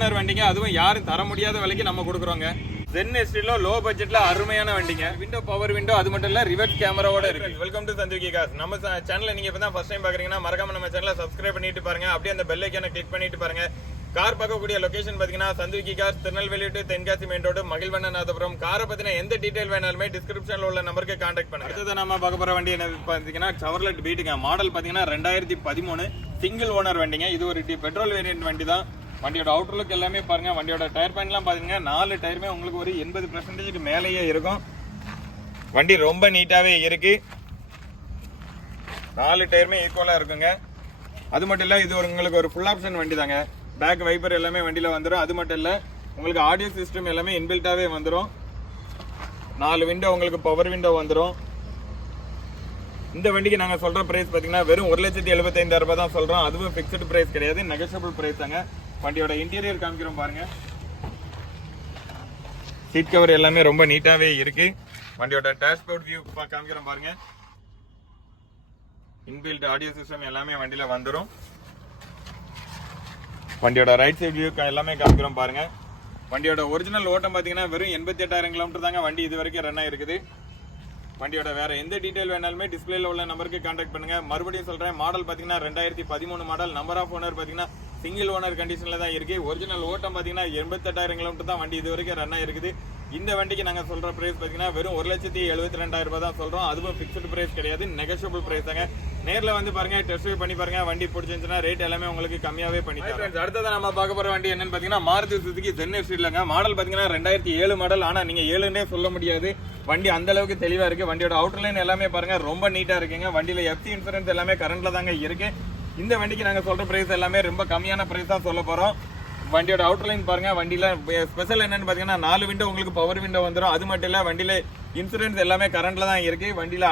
Owner வண்டிங்க. அதுவும் யாரும் தர முடியாத விலைக்கு நம்ம கொடுக்குறோங்க. ஜென் எஸ்டில லோ பட்ஜெட்ல அருமையான வண்டிங்க. விண்டோ பவர் விண்டோ அது மட்டும் இல்ல ரிவர்ஸ் கேமராவோட இருக்கு. வெல்கம் டு சந்துகி காஸ் நம்ம சேனலை நீங்க இப்பதான் ஃபர்ஸ்ட் டைம் பாக்குறீங்கன்னா மறக்காம நம்ம சேனலை சப்ஸ்கிரைப் பண்ணிட்டு பாருங்க. அப்படியே அந்த பெல் ஐக்கான கிளிக் பண்ணிட்டு பாருங்க. கார் பார்க்கக்கூடிய லொகேஷன் பாத்தீங்கன்னா சந்துகி car Tirunelveli to Tenkasi main road Magizhvannanathapuram. காரை பத்தின எந்த டீடைல் வேணாலுமே டிஸ்கிரிப்ஷன்ல உள்ள நம்பருக்கு கான்டாக்ட் பண்ணுங்க. அடுத்தது நம்ம பார்க்க போற வண்டி என்ன பாத்தீங்கன்னா சவர்லெட் பீட்டுங்க மாடல் பாத்தீங்கன்னா ரெண்டாயிரத்தி பதிமூணு சிங்கிள் ஓனர் வண்டிங்க. இது ஒரு பெட்ரோல் வேரியன்ட் வண்டி தான் வண்டியோட அவுட்டர் லுக் எல்லாமே பாருங்கள் வண்டியோட டயர் பாயிண்ட்லாம் பார்த்தீங்கன்னா நாலு டயருமே உங்களுக்கு ஒரு எண்பது பர்சன்டேஜ்க்கு மேலேயே இருக்கும். வண்டி ரொம்ப நீட்டாகவே இருக்குது நாலு டயருமே ஈக்குவலாக இருக்குங்க. அது மட்டும் இல்லை இது ஒரு உங்களுக்கு ஒரு ஃபுல் ஆப்ஷன் வண்டி தாங்க பேக் வைப்பர் எல்லாமே வண்டியில் வந்துடும் அது மட்டும் இல்லை உங்களுக்கு ஆடியோ சிஸ்டம் எல்லாமே இன்பில்ட்டாகவே வந்துடும் நாலு விண்டோ உங்களுக்கு பவர் விண்டோ வந்துடும் இந்த வண்டிக்கு நாங்கள் சொல்கிற ப்ரைஸ் பார்த்தீங்கன்னா வெறும் ஒரு லட்சத்தி எழுபத்தைந்தாயிரம் ரூபாய் தான் சொல்கிறோம் அதுவும் ஃபிக்ஸ்டு ப்ரைஸ் கிடையாது. நெகஷியபிள் ப்ரைஸ் தாங்க. வண்டியோட இன்டீரியர் காமிக்கிறோம் பாருங்க. சீட் கவர் எல்லாமே ரொம்ப நீட்டாவே இருக்கு. வண்டியோட டேஷ்போர்ட் வியூ காமிக்கிறோம் பாருங்க. இன்பில்ட் ஆடியோ சிஸ்டம் எல்லாமே வண்டியில வந்துடும் வண்டியோட ரைட் சைட் வியூ எல்லாமே காமிக்கிறோம் பாருங்க. வண்டியோட ஒரிஜினல் ஓட்டம் பார்த்தீங்கன்னா வெறும் எண்பத்தி எட்டாயிரம் கிலோமீட்டர் தாங்க வண்டி இது வரைக்கும் ரன் ஆயிருக்குது. வண்டியோட வேற எந்த டீட்டெயில் வேணாலுமே டிஸ்பிளேல உள்ள நம்பருக்கு கான்டாக்ட் பண்ணுங்க. மறுபடியும் சொல்றேன் மாடல் பார்த்தீங்கன்னா ரெண்டாயிரத்தி பதிமூணு மாடல் நம்பர் ஆஃப் ஓனர் பார்த்தீங்கன்னா சிங்கிள் ஓனர் கண்டிஷன்ல தான் இருக்கு. ஒரிஜினல் ஓட்டம் பாத்தீங்கன்னா எண்பத்தெட்டாயிரம் கிலோமீட்டர் தான் வண்டி இது வரைக்கும் ரன் ஆயிருக்குது. இந்த வண்டிக்கு நாங்க சொல்ற பிரைஸ் பாத்தீங்கன்னா வெறும் ஒரு லட்சத்தி எழுபத்தி ரெண்டாயிரம் ரூபாய் தான் சொல்றோம். அதுவும் பிக்சட் பிரைஸ் கிடையாது நெகஷியபிள் பிரைஸ் தாங்க. நேர்ல வந்து பாருங்க டெஸ்ட் ட்ரைவ் பண்ணி பாருங்க வண்டி பிடிச்சிருந்துச்சுன்னா ரேட் எல்லாமே உங்களுக்கு கம்மியாவே பண்ணி அடுத்ததான் நம்ம பார்க்க போற வண்டி என்னன்னு பாத்தீங்கன்னா மாருதி சுசுகி சென்னை ஸ்ட்ரீட்லங்க மாடல் பாத்தீங்கன்னா ரெண்டாயிரத்தி ஏழு மாடல் ஆனா நீங்க ஏழுன்னே சொல்ல முடியாது. வண்டி அந்த அளவுக்கு தெளிவா இருக்கு. வண்டியோட அவுட்டர் லைன் எல்லாமே பாருங்க ரொம்ப நீட்டா இருக்குங்க. வண்டியில எஃப்சி இன்சூரன்ஸ் எல்லாமே கரண்ட்ல தாங்க இருக்கு. இந்த வண்டிக்கு நாங்கள் சொல்கிற ப்ரைஸ் எல்லாமே ரொம்ப கம்மியான ப்ரைஸ் தான் சொல்ல போகிறோம் வண்டியோட அவுட்டர் லைன் பாருங்கள் வண்டியில் ஸ்பெஷல் என்னன்னு பார்த்தீங்கன்னா நாலு விண்டோ உங்களுக்கு பவர் விண்டோ வந்துடும் அது மட்டும் இல்லை வண்டியில இன்சூரன்ஸ் எல்லாமே கரண்டில் தான் இருக்குது வண்டியில்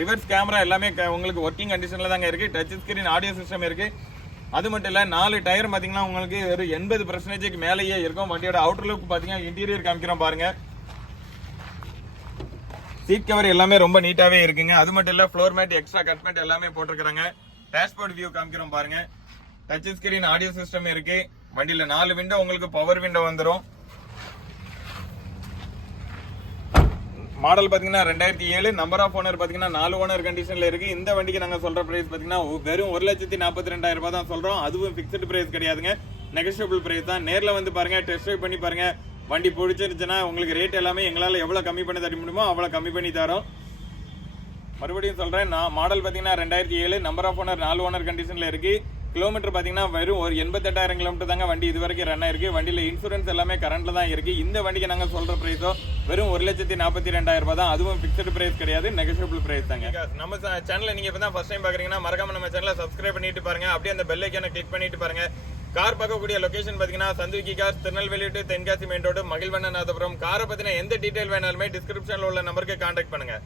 ரிவர்ஸ் கேமரா எல்லாமே உங்களுக்கு ஒர்க்கிங் கண்டிஷனில் தாங்க இருக்குது டச் ஸ்கிரீன் ஆடியோ சிஸ்டம் இருக்குது அது மட்டும் இல்லை நாலு டயர் பார்த்தீங்கன்னா உங்களுக்கு ஒரு எண்பது பர்சன்டேஜுக்கு மேலேயே இருக்கும். வண்டியோட அவுட்டர் லுக் பார்த்தீங்கன்னா இன்டீரியர் காமிக்கிறோம் பாருங்க. சீட் கவர் எல்லாமே ரொம்ப நீட்டாகவே இருக்குங்க. அது மட்டும் இல்லை floor mat extra cut mat எல்லாமே போட்டிருக்கிறாங்க. டேஷ்போர்ட் வியூ காமிக்கிறோம் பாருங்க. டச் ஸ்கிரீன் ஆடியோ சிஸ்டம் இருக்கு. வண்டியில நாலு விண்டோ உங்களுக்கு பவர் விண்டோ வந்துடும் மாடல் பார்த்தீங்கன்னா ரெண்டாயிரத்தி ஏழு நம்பர் ஆஃப் ஓனர் பார்த்தீங்கன்னா நாலு ஓனர் கண்டிஷனில் இருக்குது இந்த வண்டிக்கு நாங்கள் சொல்கிற ப்ரைஸ் பார்த்தீங்கன்னா வெறும் ஒரு லட்சத்தி நாற்பத்தி ரெண்டாயிரம் ரூபாய் தான் சொல்கிறோம் அதுவும் ஃபிக்ஸ்டு ப்ரைஸ் கிடையாதுங்க. நெகஷியபிள் ப்ரைஸ் தான். நேரில் வந்து பாருங்கள் டெஸ்ட் ட்ரைவ் பண்ணி பாருங்கள் வண்டி பிடிச்சிருச்சுன்னா உங்களுக்கு ரேட் எல்லாமே எங்களால் எவ்வளோ கம்மி பண்ணி தர முடியுமோ அவ்வளோ கம்மி பண்ணி தரோம். மறுபடியும் சொல்கிறேன் நான் மாடல் பார்த்தீங்கன்னா ரெண்டாயிரத்தி ஏழு நம்பர் ஆஃப் ஓனர் நாலு ஓனர் கண்டிஷனில் இருக்குது கிலோமீட்டர் பார்த்தீங்கன்னா வெறும் ஒரு எண்பத்தெட்டாயிரம் கிலோமீட்டர் தாங்க வண்டி இது வரைக்கும் ரன் ஆயிருக்கு. வண்டியில் இன்சூரன்ஸ் எல்லாமே கரண்ட்டில் தான் இருக்குது இந்த வண்டிக்கு நாங்கள் சொல்கிற ப்ரைஸோ வெறும் ஒரு லட்சத்தி நாற்பத்தி ரெண்டாயிரம் ரூபாய் தான். அதுவும் ஃபிக்ஸ்டு பிரைஸ் கிடையாது நெகஷியபிள் ப்ரைஸ் தாங்க. நம்ம சேனலை இப்போ தான் ஃபஸ்ட் டைம் பார்க்குறீங்கன்னா மறக்காம நம்ம சேனலை சப்ஸ்கிரைப் பண்ணிட்டு பாருங்க. அப்படியே அந்த பெல் ஐக்கான கிளிக் பண்ணிட்டு பாருங்க. கார் பார்க்கக்கூடிய லொகேஷன் பார்த்தீங்கன்னா சந்துவிக்கி car Tirunelveli to Tenkasi main road Magizhvannanathapuram. காரை பற்றின எந்த டீட்டெயில் வேணாலுமே டிஸ்கிரிப்ஷனில் உள்ள நம்பருக்கு கான்டாக்ட் பண்ணுங்கள்